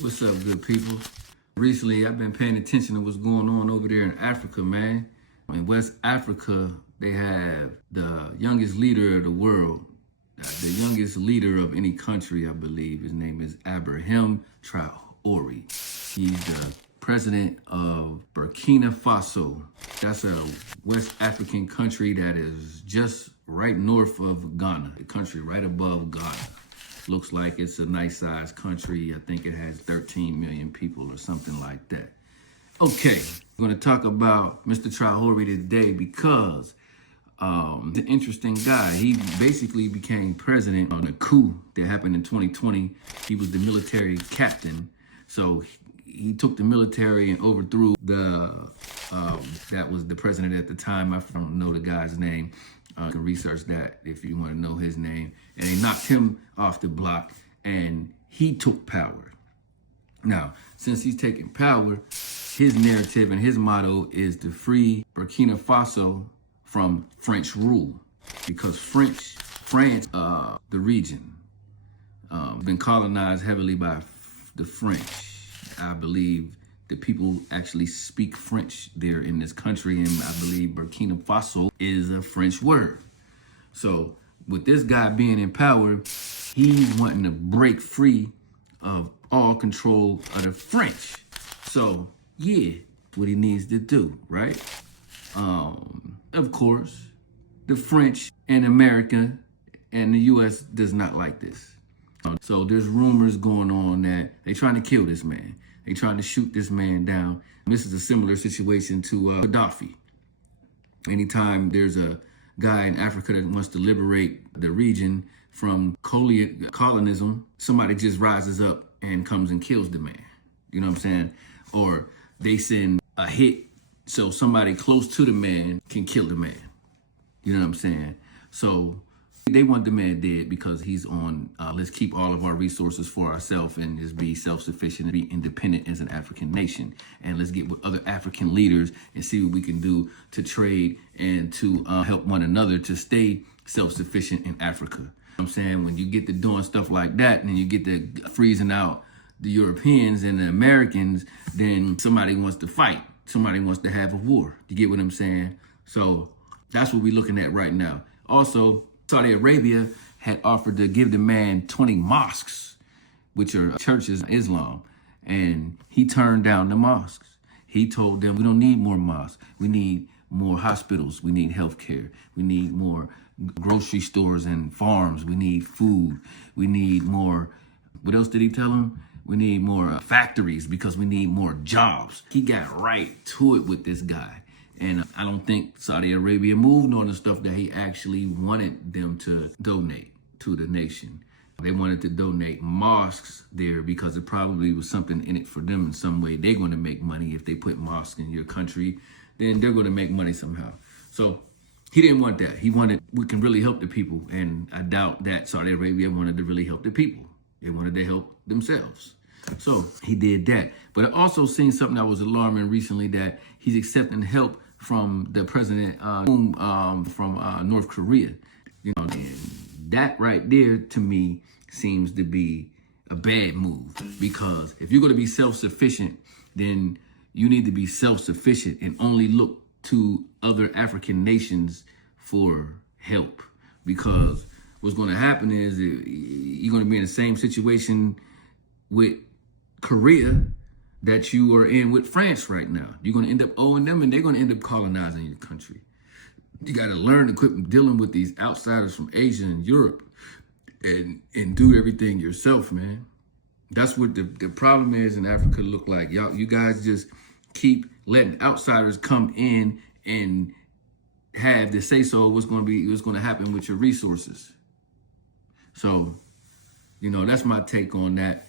What's up, good people? Recently, I've been paying attention to what's going on over there in Africa, man. In West Africa, they have the youngest leader of the world, the youngest leader of any country, I believe. His name is Ibrahim Traoré. He's the president of Burkina Faso. That's a West African country that is just right north of Ghana, the country right above Ghana. Looks like it's a nice sized country. I think it has 13 million people or something like that. Okay, we're gonna talk about Mr. Traoré today because the interesting guy. He basically became president on a coup that happened in 2020. He was the military captain. So he took the military and overthrew that was the president at the time. I don't know the guy's name. You can research that if you want to know his name. And they knocked him off the block and he took power. Now, since he's taken power, his narrative and his motto is to free Burkina Faso from French rule, because France, the region, been colonized heavily by the French. I believe the people actually speak French there in this country, and I believe Burkina Faso is a French word. So with this guy being in power, he's wanting to break free of all control of the French. So yeah, what he needs to do, right? Of course, the French and America and the U.S. does not like this. So there's rumors going on that they're trying to kill this man. They're trying to shoot this man down. This is a similar situation to Gaddafi. Anytime there's a guy in Africa that wants to liberate the region from colonialism, somebody just rises up and comes and kills the man. You know what I'm saying? Or they send a hit so somebody close to the man can kill the man. You know what I'm saying? So they want the man dead because he's on, let's keep all of our resources for ourselves and just be self-sufficient and be independent as an African nation. And let's get with other African leaders and see what we can do to trade and to help one another to stay self-sufficient in Africa. You know what I'm saying? When you get to doing stuff like that and you get to freezing out the Europeans and the Americans, then somebody wants to fight. Somebody wants to have a war. You get what I'm saying? So that's what we're looking at right now. Also, Saudi Arabia had offered to give the man 20 mosques, which are churches in Islam, and he turned down the mosques. He told them, we don't need more mosques. We need more hospitals. We need healthcare. We need more grocery stores and farms. We need food. We need more. What else did he tell them? We need more factories because we need more jobs. He got right to it with this guy. And I don't think Saudi Arabia moved on the stuff that he actually wanted them to donate to the nation. They wanted to donate mosques there because it probably was something in it for them in some way. They're going to make money if they put mosques in your country, then they're going to make money somehow. So he didn't want that. He wanted, we can really help the people. And I doubt that Saudi Arabia wanted to really help the people. They wanted to help themselves. So he did that. But I also seen something that was alarming recently, that he's accepting help from the president from North Korea. You know, and that right there to me seems to be a bad move, because if you're going to be self-sufficient, then you need to be self-sufficient and only look to other African nations for help, because what's going to happen is you're going to be in the same situation with Korea that you are in with France right now. You're going to end up owing them, and they're going to end up colonizing your country. You got to learn to quit dealing with these outsiders from Asia and Europe and do everything yourself, man. That's what the problem is in Africa look like. You guys just keep letting outsiders come in and have the say-so what's going to happen with your resources. So, you know, that's my take on that.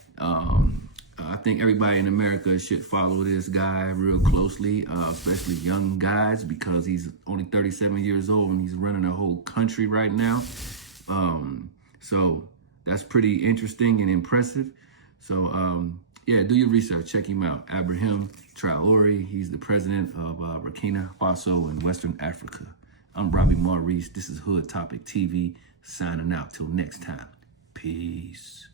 I think everybody in America should follow this guy real closely, especially young guys, because he's only 37 years old and he's running a whole country right now. So that's pretty interesting and impressive. So yeah, do your research. Check him out. Ibrahim Traoré. He's the president of Burkina Faso in Western Africa. I'm Robbie Maurice. This is Hood Topic TV, signing out. Till next time. Peace.